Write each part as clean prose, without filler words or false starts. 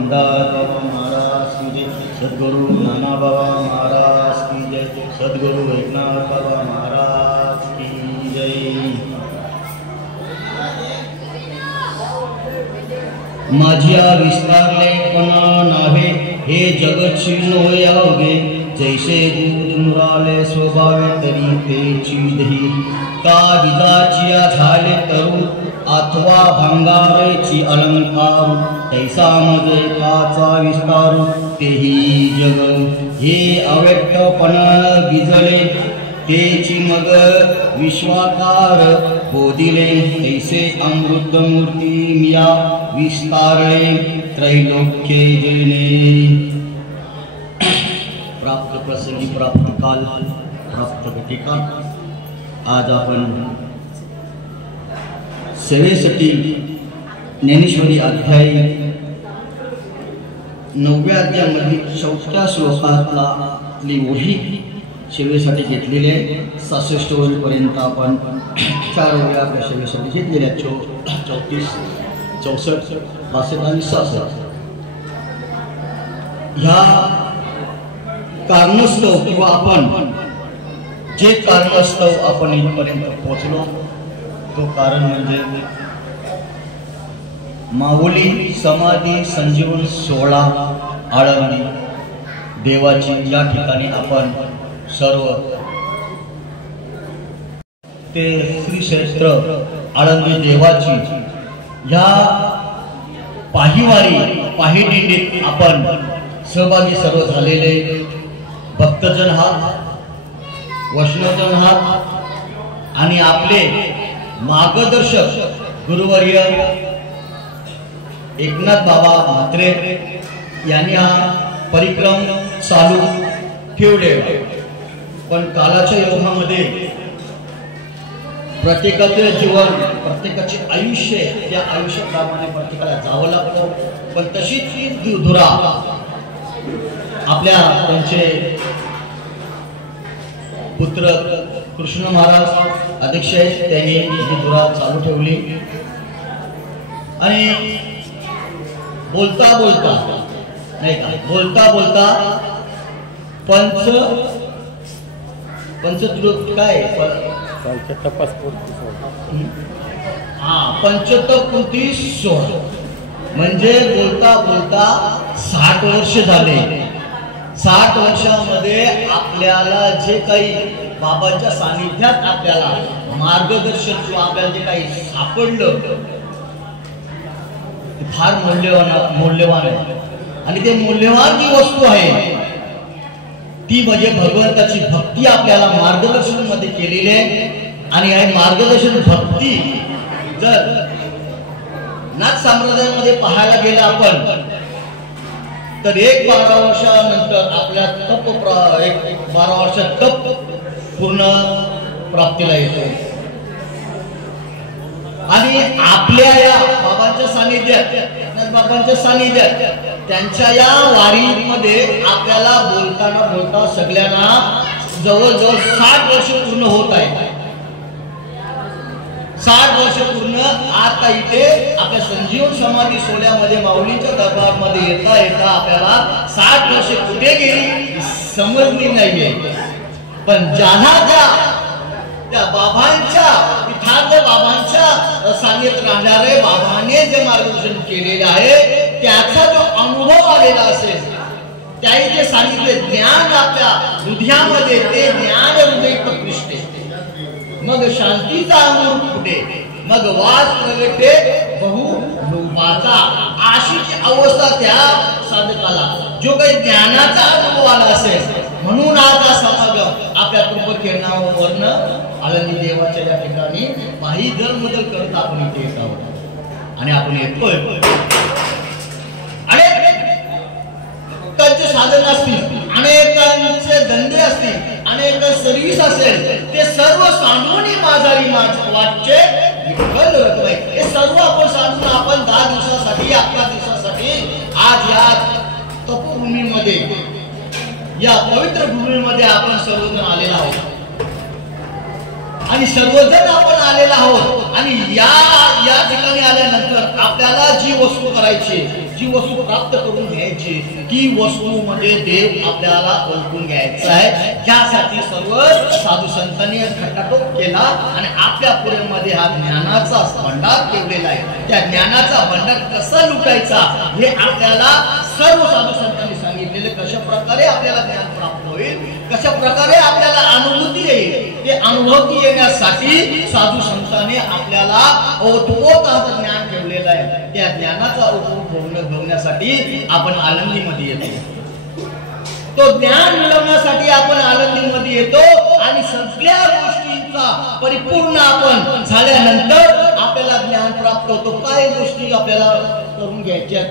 रामदास बाबा महाराज की जय, सद्गुरु नाना बाबा महाराज की जय, सद्गुरु एकनाथ बाबा महाराज की जय। माझ्या विस्तारलेपणा नावे हे जगत क्षीण होयावे, जैसे दूध मुराले स्वभावे तरी तेची दही, का विजाचिया झाले तरू अथवा भंगारेची अलंकार, तैसा मज एकाचा विस्तार तेही जग, हे अव्यक्तपण विजले तेची मग विश्वाकार बोधिले, तैसे अमृत मूर्ती मिया विस्तारले त्रैलोक्ये जैने। प्राप्त प्रसंगी प्राप्त काल प्राप्त घटिका, आज आपण सेवेसाठी ज्ञानेश्वरी अध्याय 9व्या अध्यायामधील 4थ्या श्लोकातली ओळी सेवेसाठी घेतलेले 66 ओळीपर्यंत आपण 4 ओळी आपल्या सेवेसाठी घेतलेल्या 34, 64, 62 आणि 66 ह्या कारणास्तव किंवा आपण जे कारणास्तव आपण इथपर्यंत पोहोचलो तो कारण म्हणजे माऊली समाधी संजीवन सोहळा आळंदी देवाची, या ठिकाणी आपण सर्व ते श्री क्षेत्र आळंदी देवाची ह्या पाही दिंडीत आपण सहभागी सर्व झालेले भक्तजन आहात, वैष्णवजन आहात आणि आपले मार्गदर्शक गुरुवर्य एकनाथ बाबा म्हात्रे यांनी हा परिक्रम चालू ठेवले। पण कालाच्या योगामध्ये प्रत्येकाचे जीवन, प्रत्येकाचे आयुष्य, त्या आयुष्याप्रमाणे प्रत्येकाला जावं लागतं। पण तशीच ही धुरा आपल्या त्यांचे पुत्र कृष्ण महाराज अध्यक्ष आहेत, त्यांनी ही धुरा चालू ठेवली आणि बोलता बोलता नाही का, बोलता बोलता पंचतृप्ती काय पंचतत्पूर्ती सोहळा म्हणजे बोलता बोलता 60 वर्ष झाले। 60 वर्षामध्ये आपल्याला जे काही बाबांच्या सानिध्यात आपल्याला मार्गदर्शन किंवा आपल्याला जे काही सापडलं ते फार मौल्यवान आहे। आणि ते मौल्यवान जी वस्तू आहे ती म्हणजे भगवंताची भक्ती आपल्याला मार्गदर्शन मध्ये केलेली आहे। आणि हे मार्गदर्शन भक्ती जर नाथ संप्रदायामध्ये पाहायला गेलं आपण तर 12 वर्षानंतर आपल्या तप 12 वर्षात तप पूर्ण प्राप्तीला येतो। आणि आपल्या या बाबांच्या सानिध्यात त्यांच्या या वारीमध्ये आपल्याला बोलता सगळ्यांना जवळजवळ 60 वर्ष पूर्ण होत आहे। 60 वर्ष पूर्ण आता इथे आपल्या संजीवन समाधी सोहळ्यामध्ये माऊलीच्या दरबारमध्ये येता आपल्याला 60 वर्ष कुठे गेली समजली नाहीये। पण ज्यांना त्या बाबांच्या इथार्थ बाबांच्या सानिध्यात राहणारे बाबांनी जे मार्गदर्शन केलेले आहे त्याचा जो अनुभव आलेला असेल, त्याही जे सांगितले ज्ञान आपल्या हृदयामध्ये, ते ज्ञान हृदय प्रतिष्ठे, मग शांतीचा अमृत फुटे, मग वास प्रगटे बहु रूपाचा, अशीची अवस्था त्या साधकाला जो काही ज्ञानाचा अनुभव आला असेल। म्हणून आज हा समागम आपल्या कृपकिरणावरन आळंदी देवाच्या या ठिकाणी काही दलबदल करत आपण इथे येत आहोत आणि आपण येतोय। अनेकांचे साधन असतील, अनेकांचे धंदे असतील, अनेक सर्व्हिस असेल, ते सर्व सांडून माझारी वाटचे हे सर्व आपण सांगून आपण 10 दिवसासाठी 11 दिवसासाठी आज या तपोभूमीमध्ये, या पवित्र भूमीमध्ये आपण सर्वजण आलेला आहोत आणि सर्वजण आपण आलेला आहोत। आणि या ठिकाणी आल्यानंतर आपल्याला जी वस्तू करायची, जी वस्तू प्राप्त करून घ्यायची, ती वस्तू म्हणजे देव आपल्याला ओळखून घ्यायचा आहे. त्यासाठी सर्व साधू संतांनी खटाटोप केला आणि आपल्या पुरेमध्ये हा ज्ञानाचा भंडार ठेवलेला आहे. त्या ज्ञानाचा भंडार कसा लुटायचा हे आपल्याला सर्व साधू संतांनी सांगितलेले. कशा प्रकारे आपल्याला ज्ञान प्राप्त होईल, कशा प्रकारे आपल्याला अनुभूती येईल, ते अनुभूती येण्यासाठी साधू संतांनी आपल्याला ओतपोत ज्ञान ठेवलेलं आहे. त्या ज्ञानाचा उपयोग घेण्यासाठी आपण आनंदीमध्ये येतो. तो ज्ञान मिळवण्यासाठी आपण आनंदीमध्ये येतो आणि सगळ्या गोष्टींचा परिपूर्ण आपण झाल्यानंतर आपल्याला ज्ञान प्राप्त होतो. काय गोष्टी आपल्याला करून घ्यायच्या,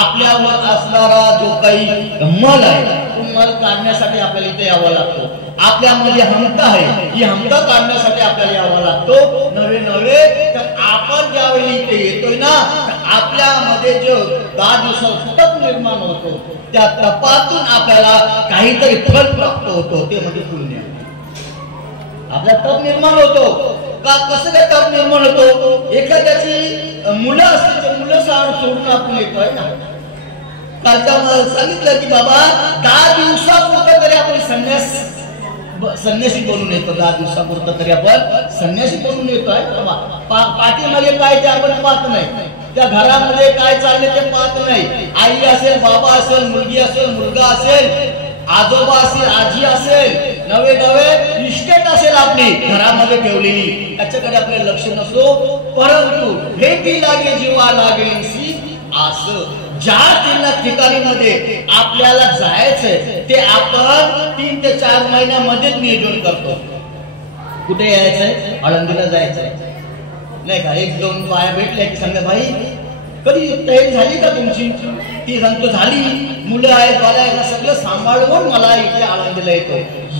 आपल्यावर असणारा जो काही मल आहे तो मल काढण्यासाठी आपल्याला इथे यावं लागतो. आपल्यामध्ये हमता आहे, ही हमता काढण्यासाठी आपल्याला यावं लागतो. नवे तर आपण ज्यावेळी इथे येतोय ना, आपल्यामध्ये जो 10 दिवसात तप निर्माण होतो, त्या तपातून आपल्याला काहीतरी फल प्राप्त होतो, ते म्हणजे पुण्य. आपला तप निर्माण होतो का? कसं काय तप निर्माण होतो? एखाद्याची मुलं असते, ते मुलं सोडून आपण येतोय ना. कालच्या सांगितलं की बाबा 10 दिवसापुरतं तरी आपण संन्यासी बनून येतो. 10 दिवसापुरतं तरी आपण संन्यासी बनून येतोय. पाठीमागे काय ते आपण पाहत नाही, त्या घरामध्ये काय चालले ते पाहत नाही. आई असेल, बाबा असेल, मुलगी असेल, मुलगा असेल, आजोबा असेल, आजी असेल, नवे इस्टेट असेल आपली घरामध्ये ठेवलेली, त्याच्याकडे आपले लक्ष नसो. परंतु भेटी लागे जीवा लागेल असं ज्या ठिकाणीमध्ये आपल्याला जायचंय ते आपण 3 ते 4 महिन्यामध्येच नियोजन करतो. कुठे यायचंय? आळंदीला जायचंय नाही का? 1-2 बाया भेटल्या की सांगा भाई कधी तयारी झाली का तुमची? ती सांगतो झाली, मुलं आहेत, बाला आहेत, सगळं सांभाळून मला इथे आळंदीला येतो.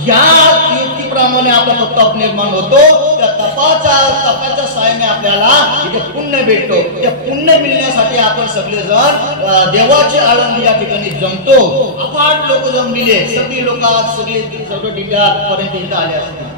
या युक्तीप्रमाणे आपला तो तप निर्माण होतो. त्या तपाच्या साहाय्याने आपल्याला इथे पुण्य भेटतो. त्या पुण्य मिळण्यासाठी आपण सगळेजण देवाची आळंदी या ठिकाणी जमतो. अफाट लोक जमलेले, सगळी लोक सर्व दिंड्यापर्यंत इथे आले असतील.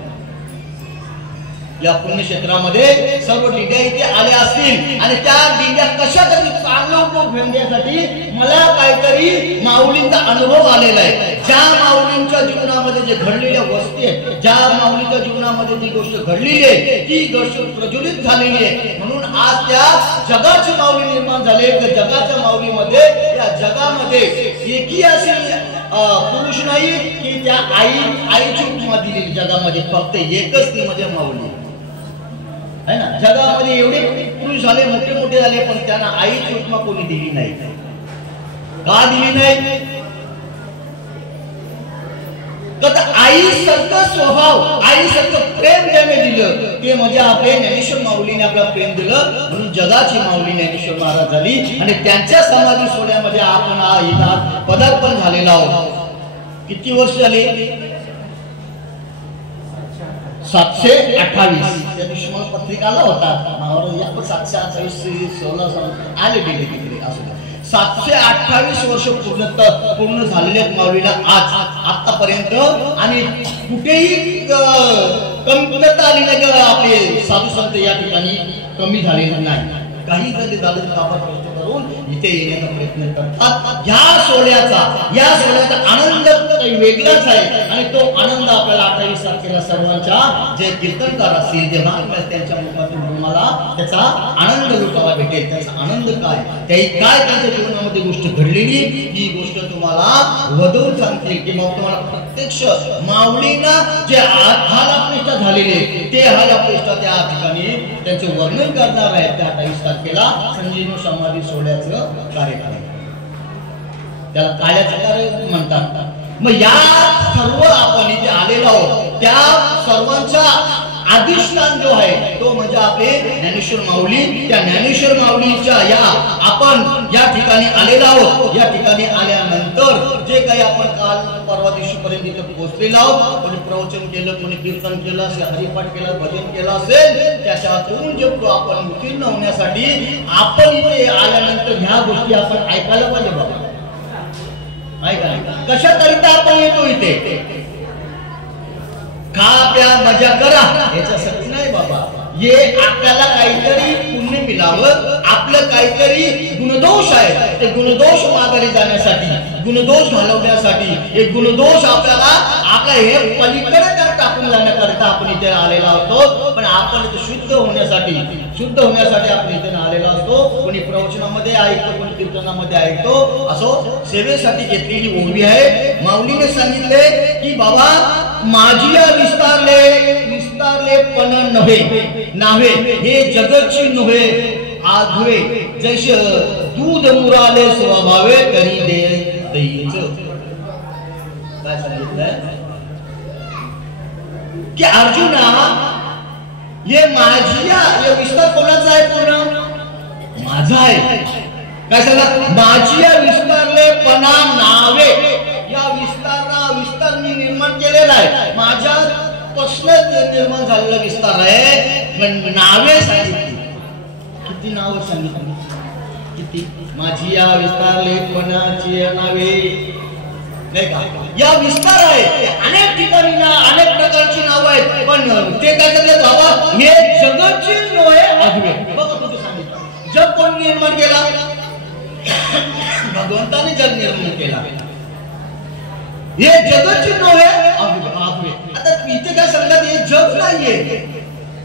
या पुण्यक्षेत्रामध्ये सर्व दिंड्या इथे आल्या असतील आणि त्या दिंड्या कशा तरी चांगला उपयोग घेण्यासाठी मला काहीतरी माऊलींचा अनुभव आलेला आहे. ज्या माऊलींच्या जीवनामध्ये जे घडलेल्या गोष्टी आहेत, ज्या माऊलींच्या जीवनामध्ये जी गोष्ट घडलेली आहे ती गोष्ट प्रज्वलित झालेली आहे. म्हणून आज त्या जगाची माऊली निर्माण झाली. त्या जगाच्या माऊलीमध्ये, या जगामध्ये एकही अशी पुरुष नाही की त्या आईची उपमा दिलेली. जगामध्ये फक्त एकच ती म्हणजे माऊली है ना. जगामध्ये एवढे पुरुष झाले, मोठे झाले, पण त्यांना आईची उपमा कोणी दिली नाही. का दिली नाही? तर आई सारखं स्वभाव, आई सारखं प्रेम ज्याने दिलं ते म्हणजे आपले ज्ञानेश्वर माऊलीने आपल्याला प्रेम दिलं. म्हणून जगाची माऊली ज्ञानेश्वर महाराज झाली आणि त्यांच्या समाधी सोहळ्यामध्ये आपण इथं पदार्पण झालेला आहोत. किती वर्ष झाले? 728. त्या दिवशी मला पत्रिका आला होता महाराज, आपण 728 आले गेले तिकडे. असं 728 वर्ष पूर्ण झालेले आहेत माऊलीला आज आतापर्यंत. आणि कुठेही कमतरता आली नाही का? आपले साधू संत या ठिकाणी कमी झालेले नाही. काही जरी झालं तर आपण प्रयत्न करून इथे येण्याचा प्रयत्न करतात. या सोहळ्याचा आनंद काही वेगळाच आहे आणि तो आनंद आपल्याला 28 तारखेला सर्वांच्या जे कीर्तनकार असतील, जे महात्मा त्यांच्या मुखातून तुम्हाला त्याचा आनंद लुटायला भेटेल. त्याचा आनंद काय, काय त्यांच्या जीवनामध्ये गोष्ट घडलेली ही गोष्ट तुम्हाला वधवून सांगतील की मग तुम्हाला प्रत्यक्ष माऊलींना जे हालापेष्ट झालेले ते हालापेष्ट त्या ठिकाणी त्यांचे वर्णन करणार आहे. त्या 28 तारखेला संजीवनी समाधी सोहळ्याचं कार्यक्रम, त्याला काळ्याचं कार्य म्हणतात. मग या सर्व आपण इथे आलेलो आहोत त्या सर्वांचा अधिष्ठान जो आहे तो म्हणजे आपले ज्ञानेश्वर माऊली. त्या ज्ञानेश्वर माऊलीच्या या आपण या ठिकाणी आलेलो आहोत. या ठिकाणी आल्यानंतर जे काही आपण काल परवा दिवशी पर्यंत इथे पोहोचलेलो आहोत, कोणी प्रवचन केलं, कोणी कीर्तन केलं असेल, हरिपाठ केलं, भजन केलं असेल, त्याच्यातून जे आपण उत्तीर्ण होण्यासाठी आपण इथे आल्यानंतर ह्या गोष्टी आपण ऐकायला पाहिजे. बाबा ऐका, कशा करिता आपण येतो इथे? खा प्या मजा करा याच्यासाठी नाही बाबा. हे आपल्याला काहीतरी पुण्य मिळावं, आपलं काहीतरी गुणदोष आहे, ते गुणदोष माघारी जाण्यासाठी, गुणदोष घालवण्यासाठी, एक गुणदोष आपल्याला आपल्या हे पलीकडे तर टाकून जाण्याकरता आपण इथे आलेला असतो. पण आपण इथे शुद्ध होण्यासाठी आपण इथे आलेला असतो. कोणी प्रवचनामध्ये ऐकतो, कोणी कीर्तनामध्ये ऐकतो, असो सेवेसाठी घेतलेली ओवी आहे. माऊलीने सांगितले की बाबा माझी विस्तारले पण नावे हे जगतची नव्हे आघवे, जैसे दूध मुराले स्वभावे करी देईच. काय सांगितलंय की अर्जुना ये माझिया, ये विस्तार कोणाचा आहे? पूर्ण माझा आहे. काय सांगा? माझिया विस्तारले पणा नावे, या विस्तार मी निर्माण केलेला आहे, माझ्या पासून निर्माण झालेला विस्तार आहे. पण नावे सांगितली, किती नाव सांगितली? किती? माझी या विस्तारले पणाची नावे, नाही का? या विस्तार आहे, अनेक ठिकाणी ना अनेक प्रकारची नाव आहेत. पण ते काय करते बाबा? हे जगतची नव्हे आघवे. बघा कुठे सांगितलं, जग कोण निर्माण केला? भगवंताने जग निर्माण केला. हे जगतची नव्हे आघवे. आता इथे काय सांगतात? हे जग नाहीये.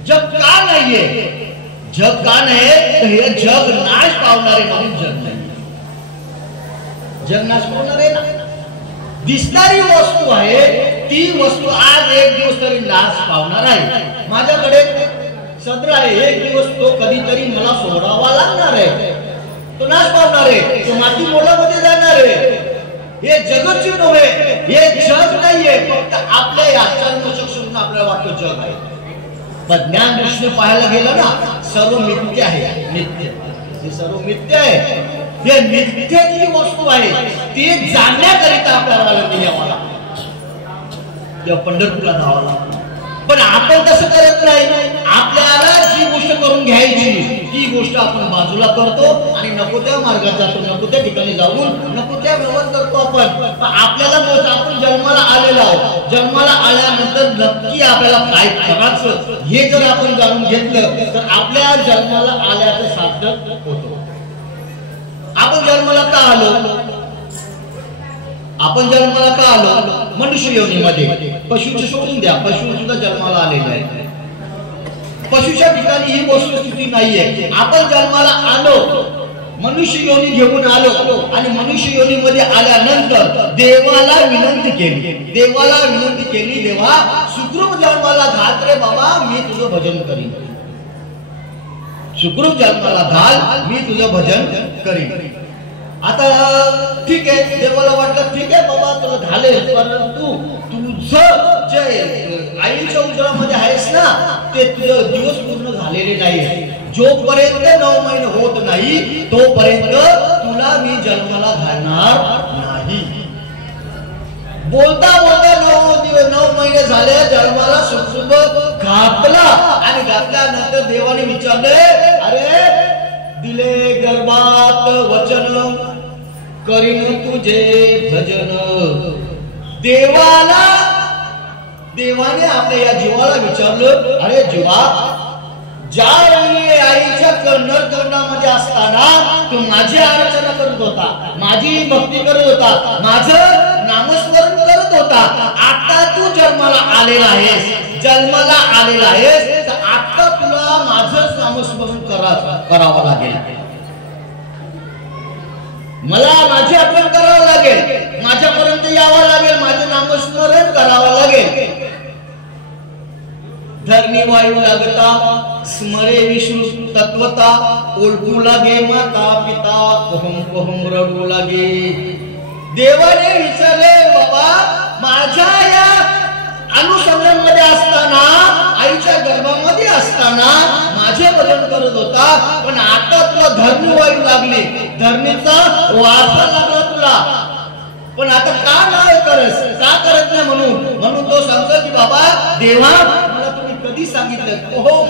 जग का नाहीये? जग का नाही? तर हे जग नाश पावणारे म्हणून जग नाही. जग नाश पावणारे ना, दिसणारी वस्तू आहे, ती वस्तू आज एक दिवस तरी नाश पावणार आहे. माझ्याकडे सत्र आहे, एक दिवस तो कधीतरी मला सोडावा लागणार आहे, तो नाश पावणार आहे, तो माती मोलामध्ये जाणार आहे. हे जगतची नव्हे, हे जग नाहीये. फक्त आपल्या आचरण आपल्याला वाटतं जग आहे. पण ज्ञान दृष्टीने पाहायला गेलं ना, सर्व मिथ्य आहे. मिथ्य, हे सर्व मिथ्य आहे. हे मिथ्य जी वस्तू आहे ती जाणण्याकरिता आपल्याला यावं लागतं, किंवा पंढरपूरला जावं लागतं. पण आपण तसं करत नाही. आपल्याला जी गोष्ट करून घ्यायची ती गोष्ट आपण बाजूला करतो आणि नको त्या मार्गात जातो, नको त्या ठिकाणी जाऊन नको त्या व्यवहार करतो आपण. आपल्याला आपण जन्माला आलेलो आहोत, जन्माला आल्यानंतर नक्की आपल्याला काय करायचं हे जर आपण जाणून घेतलं तर आपल्या जन्माला आल्याचं सार्थक होतं. आपण जन्माला का आलो? आपण जन्माला का आलो? मनुष्य योनीमध्ये. पशुचे सोडून द्या, पशु सुद्धा जन्माला आलेले आहे. पशुच्या ठिकाणी ही वस्तुस्थिती नाहीये. आपण जन्माला आलो, मनुष्य योनी घेऊन आलो आणि मनुष्य योनीमध्ये आल्यानंतर देवाला विनंती केली. देवा सुखरूप जन्माला घाल रे बाबा, मी तुझं भजन करीन. सुखरूप जन्माला घाल, मी तुझं भजन करीन. आता ठीक आहे, देवाला वाटलं ठीक आहे बाबा तुला घालेल, परंतु तुझं जे आईच्या उदरामध्ये आहेस ना, ते तुझं दिवस पूर्ण झालेले नाही. जोपर्यंत 9 महिने होत नाही तोपर्यंत तुला मी जन्माला घालणार नाही. बोलता 9 महिने झाले, जन्माला सुखरूप घातला आणि घातल्यानंतर देवाने विचारले, अरे दिले गर्भात वचन करीन तुझे भजन. देवाने आपल्या या जीवाला विचारलं, अरे जीवा, ज्या वेळी आईच्या कर्णामध्ये असताना तू माझी अर्चना करत होता, माझी भक्ती करत होता, माझं नामस्मरण करत होता. आता तू जन्माला आलेला आहेस, तर आता तुला माझं नामस्मरण करावं लागेल. मला माझी आठवण करावं लागेल, माझ्यापर्यंत यावं लागेल, माझे नामस्मरण करावं लागेल. धरणी वायू लागता स्मरे विष्णू तत्वता, ओळखू लागे माता पिता, कोहम रडू लागे. देवाने विचारले, बाबा माझ्या या अनुसंधानामध्ये असताना, आईच्या गर्भामध्ये असताना माझे भजन करत होता, पण आता तुला धरणी वायू लागली, धरणीचा वारसा लागला तुला, पण आता का नाही करत नाही म्हणून तो सांगतो की बाबा देवा, मला तुम्ही कधी सांगितलं कोहम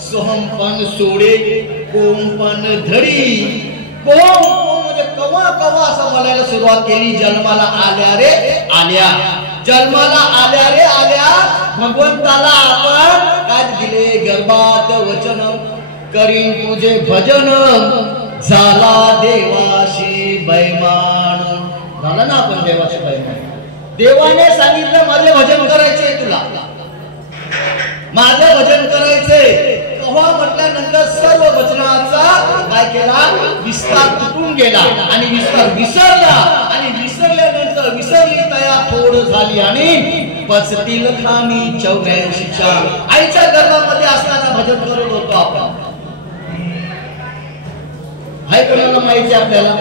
सोहम पण सोडे कोम पण धरी. कोहम म्हणजे कवा असं म्हणायला सुरुवात केली. जन्माला आल्या रे आल्या भगवंताला आपण काय दिले? गर्भात वचन करीन तुझे भजन झाला देवाशी बैमान. झाला ना आपण देवाशी बैमान. देवाने सांगितलं माझे भजन करायचे तुला, माझं भजन करायचंय. तेव्हा म्हटल्यानंतर सर्व वचनाचा काय केला, विस्तार तुटून गेला आणि विस्तार विसरला. आणि विसरल्यानंतर विसरली तया थोड झाली आणि पचतील खामी 84च्या. आईच्या गर्भामध्ये असताना भजन करत होतो आपण. हाय कोणाला माहिती आपल्याला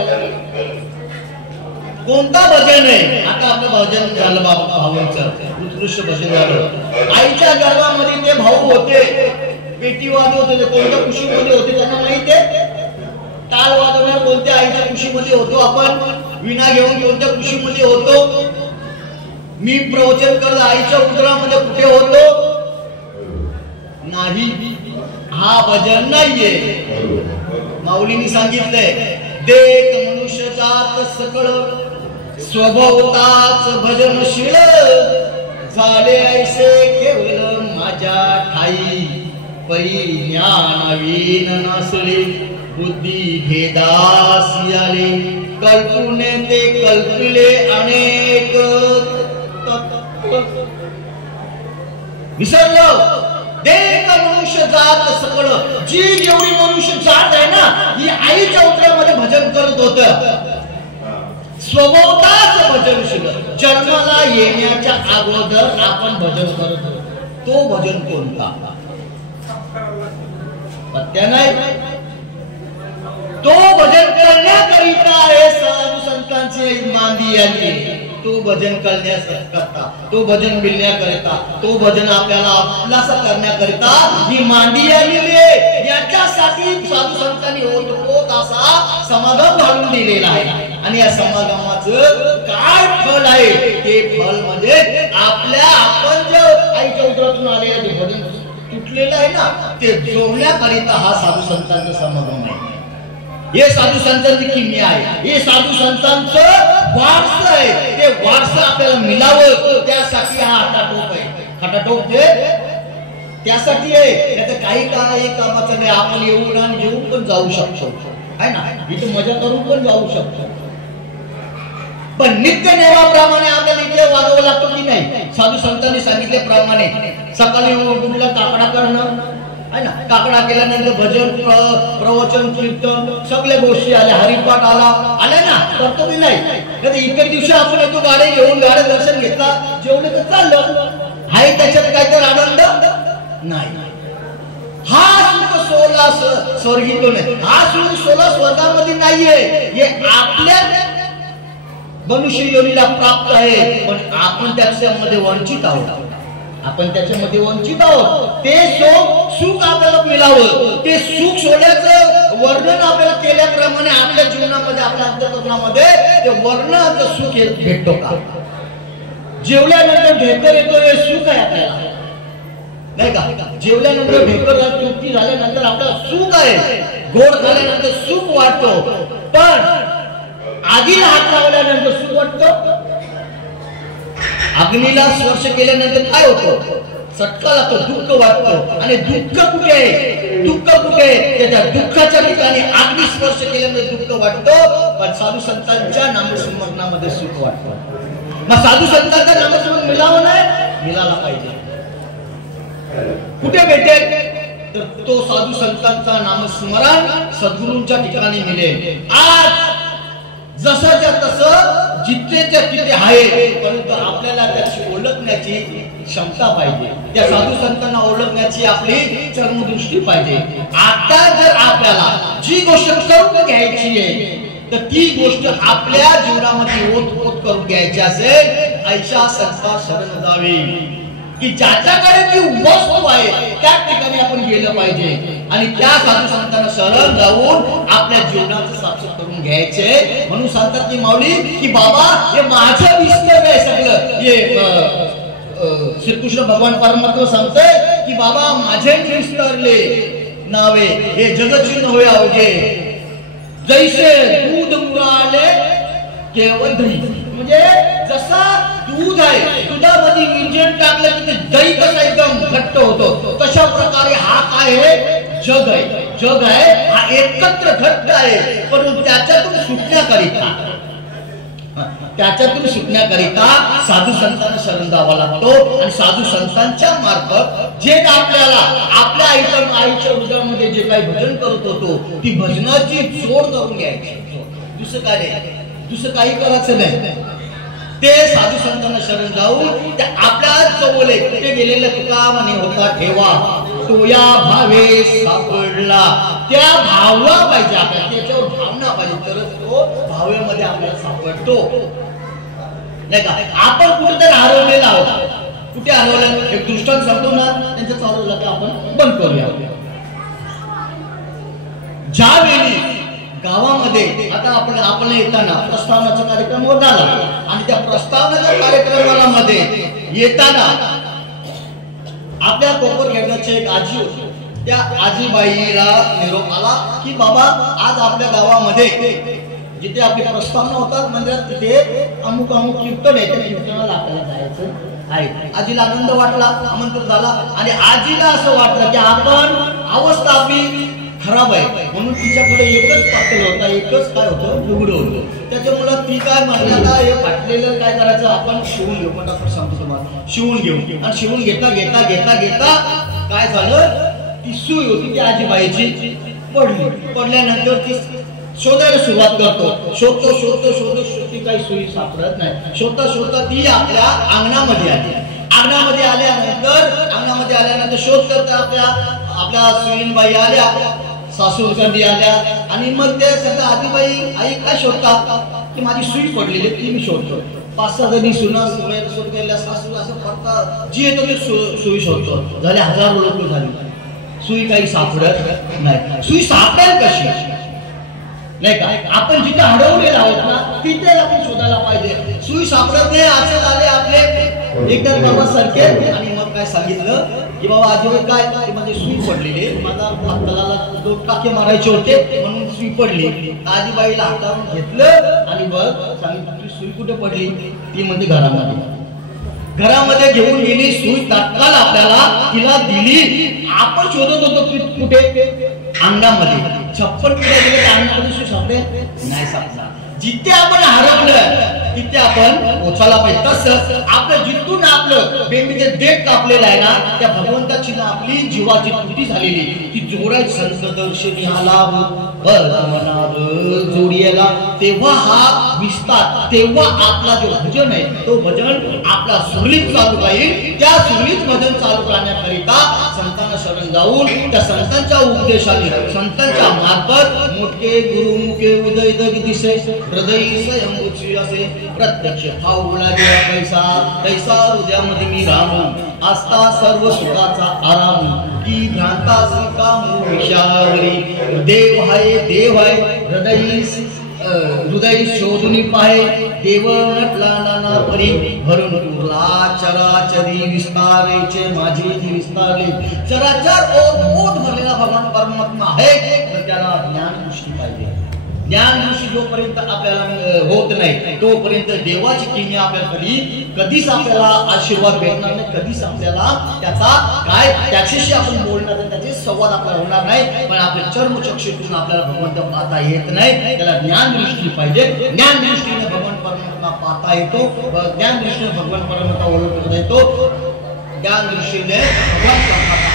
कोणता भजन आहे. आता आपलं भजन झालं बाबा भावांचं उत्कृष्ट भजन झालं. आईच्या गर्भामध्ये ते भाऊ होते, पेटी वाजवत होते. कोणत्या कुशीमध्ये होते त्यांना माहिती आहे. टाळ वाजवणार कोणत्या आईच्या कुशीमध्ये होतो आपण. विणा घेऊन कोणत्या कुशीमध्ये होतो. मी प्रवचन करत आईच्या उदरामध्ये कुठे होतो नाही. हा भजन नाहीये. माऊलींनी सांगितलंय देख मनुष्य जात सकळ स्वभावताच भजनशील झाले ऐसे केवळ माझ्या ठाई परी ज्ञान वीन नसले बुद्धी भेदास आले कल्पुने ते कल्पले अनेक विसरलो. देख मनुष्य जात सकळ जी जेवढी मनुष्य जात आहे ना ही आईच्या उदरामध्ये भजन करत होत. स्वभावताच भजनशील जन्माला येण्याच्या अगोदर आपण भजन करत होतो. तो भजन कोणता पत्या नाही. तो भजन करण्याकरिता आहे साधू संतांची मांदी आली. तो भजन करण्याकरता, तो भजन मिळण्याकरिता, तो भजन आपल्याला आपलासा करण्याकरिता ही मांडी आलेली आहे. याच्यासाठी साधू संतांनी होत असा समागम घालून दिलेला आहे. आणि या समागमाचं काय फळ आहे ते फळ म्हणजे आपण जे आईच्या उदरातून आलेलं जे भजन तुटलेलं आहे ना ते जोडण्याकरिता हा साधू संतांचा समागम आहे. हे साधू संतांची किमया आहे. हे साधू संतांचं वारस आहे. ते वारस आपल्याला मिळावं त्यासाठी हा खटाटोप आहे. खटाटोप त्यासाठी आहे. त्याचं काही कामाचं नाही. आपण येऊन आणि घेऊन पण जाऊ शकतो आहे ना. इथे मजा करून पण जाऊ शकतो. पण नित्य नेमाप्रमाणे आपल्याला इथे वागावं लागतं की नाही. साधू संतांनी सांगितल्याप्रमाणे सकाळी उठून काकडा करणं आहे ना. काकडा केल्यानंतर भजन प्रवचन कीर्तन सगळ्या गोष्टी आल्या. हरिपाठ आल्या ना करतो की नाही. इतर दिवशी आपण येतो गाडी घेऊन गाड्या दर्शन घेतला जेवढे तर चाललं आहे. त्याच्यात काहीतरी आनंद नाही. हा सुख सोला स्वर्गीतो नाही. हा सुख सोला स्वर्गामध्ये नाहीये. हे आपल्या मनुष्य योनीला प्राप्त आहे. पण आपण त्याच्यामध्ये वंचित आहोत. आपण त्याच्यामध्ये वंचित आहोत. ते सुख आपल्याला मिळावं. ते सुख सोहळ्याचं वर्णन आपल्याला केल्याप्रमाणे आपल्या जीवनामध्ये आपल्या अंतःकरणामध्ये ते वर्णनाचं सुख भेटतो का. जेवल्यानंतर ढेकर येतो हे सुख आहे आपल्याला नाही का. जेवल्यानंतर ढेकर तृप्ती झाल्यानंतर आपल्याला सुख आहे. गोड झाल्यानंतर सुख वाटतो. पण आगीला हात लावल्यानंतर सुख वाटतं. अग्नीला स्पर्श केल्यानंतर काय होतं चटका लागतो. दुःख वाटतं. आणि दुःख कुठे आहे. दुःख कुठे आहे. त्या दुःखाच्या ठिकाणी अग्नी स्पर्श केल्यानंतर दुःख वाटतं. पण साधू संतांच्या नामस्मरणामध्ये सुख वाटतं. मग साधू संतांचं नामस्मरण मिळावं नाही मिळाला पाहिजे. कुठे भेटेल तर तो साधू संतांचा नामस्मरण सद्गुरूंच्या ठिकाणी मिळेल. आज जसंच्या तसं जिथेच्या तिथे आहे. परंतु आपल्याला त्याची ओळखण्याची क्षमता पाहिजे. त्या साधू संतांना ओळखण्याची आपली चर्मदृष्टी पाहिजे. आता जर आपल्याला जी गोष्ट करून घ्यायची आहे तर ती गोष्ट आपल्या जीवनामध्ये ओत करून घ्यायची असेल ऐशा संस्था शरण जावी की ज्याच्याकडे ती वस्तू आहे त्या ठिकाणी आपण गेलं पाहिजे. आणि त्या साधू संतांना शरण जाऊन आपल्या जीवनाचं साक्षात करून घ्यायचे. म्हणून सांगतात की माऊली की बाबा हे माझं विस्तर आहे सगळं. हे श्रीकृष्ण भगवान परमात्मा सांगतोय की बाबा माझे विस्तरले नावे हे जगचिन्ह होय अवघे जैसे दूध मुराले केवळ दही. म्हणजे जसा दूध आहे दुधामध्ये इंजन टाकलं की ते दही कसं एकदम घट्ट होतो तशा प्रकारे हा काय आहे जग आहे. जग आहे हा एकत्र घट्ट आहे, परंतु त्याच्यातून सुटण्याकरिता साधू संतांना शरण जावं लागतो आणि साधू संतांच्या मार्फत जे आपल्याला आपल्या आईच्या हृदयामध्ये जे काही भजन करत होतो ती भजनाची जोड करून घ्यायची, दुसरं काही करायचं नाही. ते साधू संतांना शरण जाऊन त्या आपल्या जवळ कुठे गेलेल्या तुका म्हणे होता ठेवा तो या भावे सापडला, त्या भावना पाहिजे आपल्याला, त्याच्यावर भावना पाहिजे तरच तो भावेमध्ये आपल्याला सापडतो, नाही का. आपण कुठेतरी हरवलेला आहोत. कुठे हरवलं एक दृष्टांत सांगतो ना, त्यांचं चालू की आपण बंद करूया. ज्यावेळी गावामध्ये आता आपण येताना प्रस्तावनाचा कार्यक्रम होत आला आणि त्या प्रस्तावनाच्या कार्यक्रमाला मध्ये येताना आपल्या कोपरखेड्याची एक आजी होती. त्या आजीबाईला निरोप आला की बाबा आज आपल्या गावामध्ये जिथे आपली प्रस्तावना होतात मंदिरात तिथे अमुक कीर्तन आहे, त्या कीर्तनाला आपल्याला जायचं आहे. आजीला आनंद वाटला, आमंत्रण झाला आणि आजीला असं वाटलं की आपण अवस्था आपली खराब आहे म्हणून तिच्याकडे एकच पातळ होता, एकच काय होतं लुगडं होतं. त्याच्यामुळं ती काय म्हणली आता हे फाटलेलं काय करायचं आपण शिवून घेऊ. पण आपण सांगतो तुम्हाला शिवून घेऊ आणि शिवून घेता घेता घेता घेता काय झालं, ती सुई होती ती आजीबाईची पडल्यानंतर ती शोधायला सुरुवात करतो. शोधतो काही सुई सापडत नाही. शोधता ती आपल्या अंगणामध्ये आल्यानंतर शोध करता आपल्या सुनीलबाई आल्या, सासूरकंदी आल्या आणि मग ते सगळं आजीबाई आई काय शोधतात की माझी सुई पडलेली ती मी शोधतो. 5-6 जणी सुना शोध केल्या, सासू असं फक्त जी येतो ते सुई शोधतो. झाले हजारो लोक झाली, सुई काही सापडत नाही. सुई सापडेल कशी, नाही का. आपण जिथे अडवलेलं आहोत ना तिथे आपण शोधायला पाहिजे. सुई सापडत नाही असं झाले आपले एकदम बाबा सारखे. आणि मग काय सांगितलं की बाबा आजीबाई काय माझी सुई पडलेली, माझा हाताला 2 टाके मारायचे होते म्हणून सुई पडली. आजीबाईला हातावरून घेतलं आणि बघ सांगितलं तुझी सुई कुठे पडली, ती म्हणजे घरामध्ये घेऊन गेली सुई. तात्काळ आपल्याला तिला दिली. आपण शोधत होतो कुठे अंगणामध्ये, 56 पिढ्या गेले त्या अंगणामध्ये सुई सापडे नाही सापडला. जिथे आपण हरवलं तिथे आपण पोचायला पाहिजे. तसं आपलं जिथून आपलं बेंबीचे देठ कापलेलं आहे ना त्या भगवंताची ना आपली जीवाची तुटी झालेली ती जोडायची. संत दर्शनी आला जोडियाला तेव्हा हा विस्तार, तेव्हा आपला जो भजन आहे तो भजन आपला सुरळीत चालू राहील. त्या सुरळीत भजन चालू राहण्याकरिता संतांना शरण जाऊन त्या संतांच्या उपदेशाने संतांच्या मार्फत मोठे गुरुमुखे उदय दग दिसे हृदय स्वयंभूची असे प्रत्यक्ष फावला देवा कैसा हृदयामध्ये मी राम आस्था सर्व सुखाचा आराम की भ्रांता काम विषयावरी देव आहे हृदय शोधुनी पाहे देव नटला नाना परी भरून तुला चराचरी विस्तारेचे माझे विस्तारले. चराचर ओत भरलेला भगवान परमात्मा आहे पण त्याला ज्ञान दृष्टी पाहिजे. ज्ञान दृष्टी जोपर्यंत आपल्याला होत नाही तोपर्यंत देवाची किमया आपल्याला कधीच आपल्याला आशीर्वाद भेटणार नाही, कधीच आपल्याला त्याचा काय त्याच्याशी आपण बोलणार नाही, त्याचे संवाद आपल्याला होणार नाही. पण आपल्या चर्मचक्षुतून आपल्याला भगवंत पाहता येत नाही, त्याला ज्ञान दृष्टी पाहिजे. ज्ञान दृष्टीने भगवान परमात्मा पाहता येतो, ज्ञान दृष्टीने भगवान परमात्मा ओळखता येतो, ज्ञान दृष्टीने भगवान परमात्मा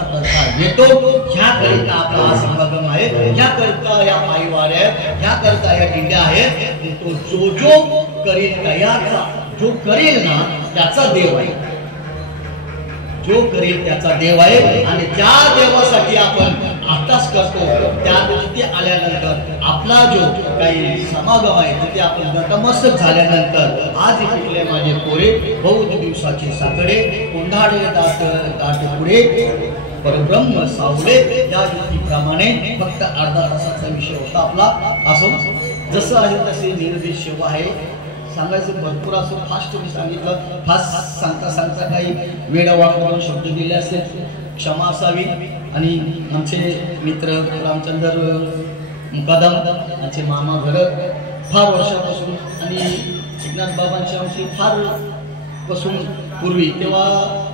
करता येतो. ह्या करिता आपला हा समागम आहे, ह्या करिता या पायवाऱ्या आहेत, ह्या करिता या दिंड्या आहेत. तो जो करेल तयाचा जो करेल ना त्याचा देव आहे, जो करेल त्याचा देव आहे. आणि त्या देवासाठी आपण आताच करतो. त्या तिथे आल्यानंतर आपला जो काही समागम आहे तिथे आपण नतमस्तक झाल्यानंतर आज इथे माझे पोरे बहुत दिवसाचे साकडे कोंढाळे दाट पुढे परब्रह्म सावले या युक्तीप्रमाणे फक्त अर्धा तासाचा विषय होता आपला. असं जसं आहे तसे निर्देश सेवा आहे. सांगायचं भरपूर असं फास्ट मी सांगितलं, फास्ट सांगता काही वेळावाकडून शब्द दिले असेल क्षमा असावी. आणि आमचे मित्र रामचंद्र मुकादम आमचे मामा घरत फार वर्षापासून आणि एकनाथ बाबांची आमची फार पासून पूर्वी तेव्हा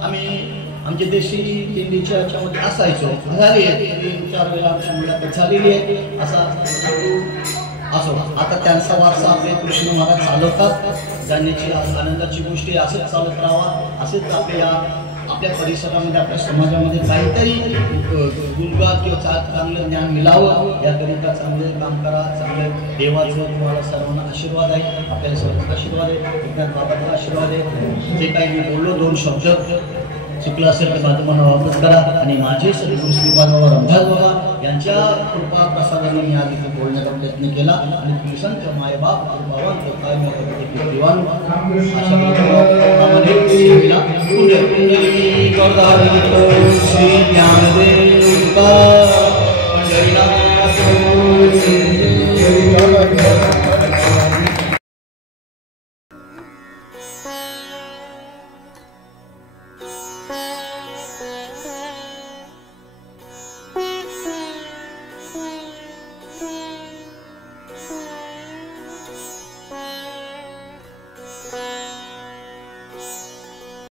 आम्ही आमच्या देशी दिल्लीच्या याच्यामध्ये असायचो, झाली आहे 3-4 वेळा आमची मुलाखत झालेली आहे. असो आता त्यांचा वारसा आपले कृष्ण महाराज चालवतात, जाण्याची आनंदाची गोष्टी असंच चालत राहावा, असंच आपल्या परिसरामध्ये आपल्या समाजामध्ये काहीतरी गुणगान किंवा चांगलं ज्ञान मिळावं याकरिता चांगले काम करा. चांगलं देवाचं तुम्हाला सर्वांना आशीर्वाद आहे, आपल्याला सर्वांचा आशीर्वाद आहे, एकनाथ बाबांचा आशीर्वाद आहे. जे काही मी बोललो 2 शब्द चुकलं असेल तर माध्यमांना वापस करा. आणि माझे सद्गुरू श्रीपाद बाबा रामदास बाबा यांच्या कृपा प्रसादाने मी आज इथे बोलण्याचा प्रयत्न केला. आणि तुम्ही संत मायबाप भावांत काय दिवाण अशा प्रकारे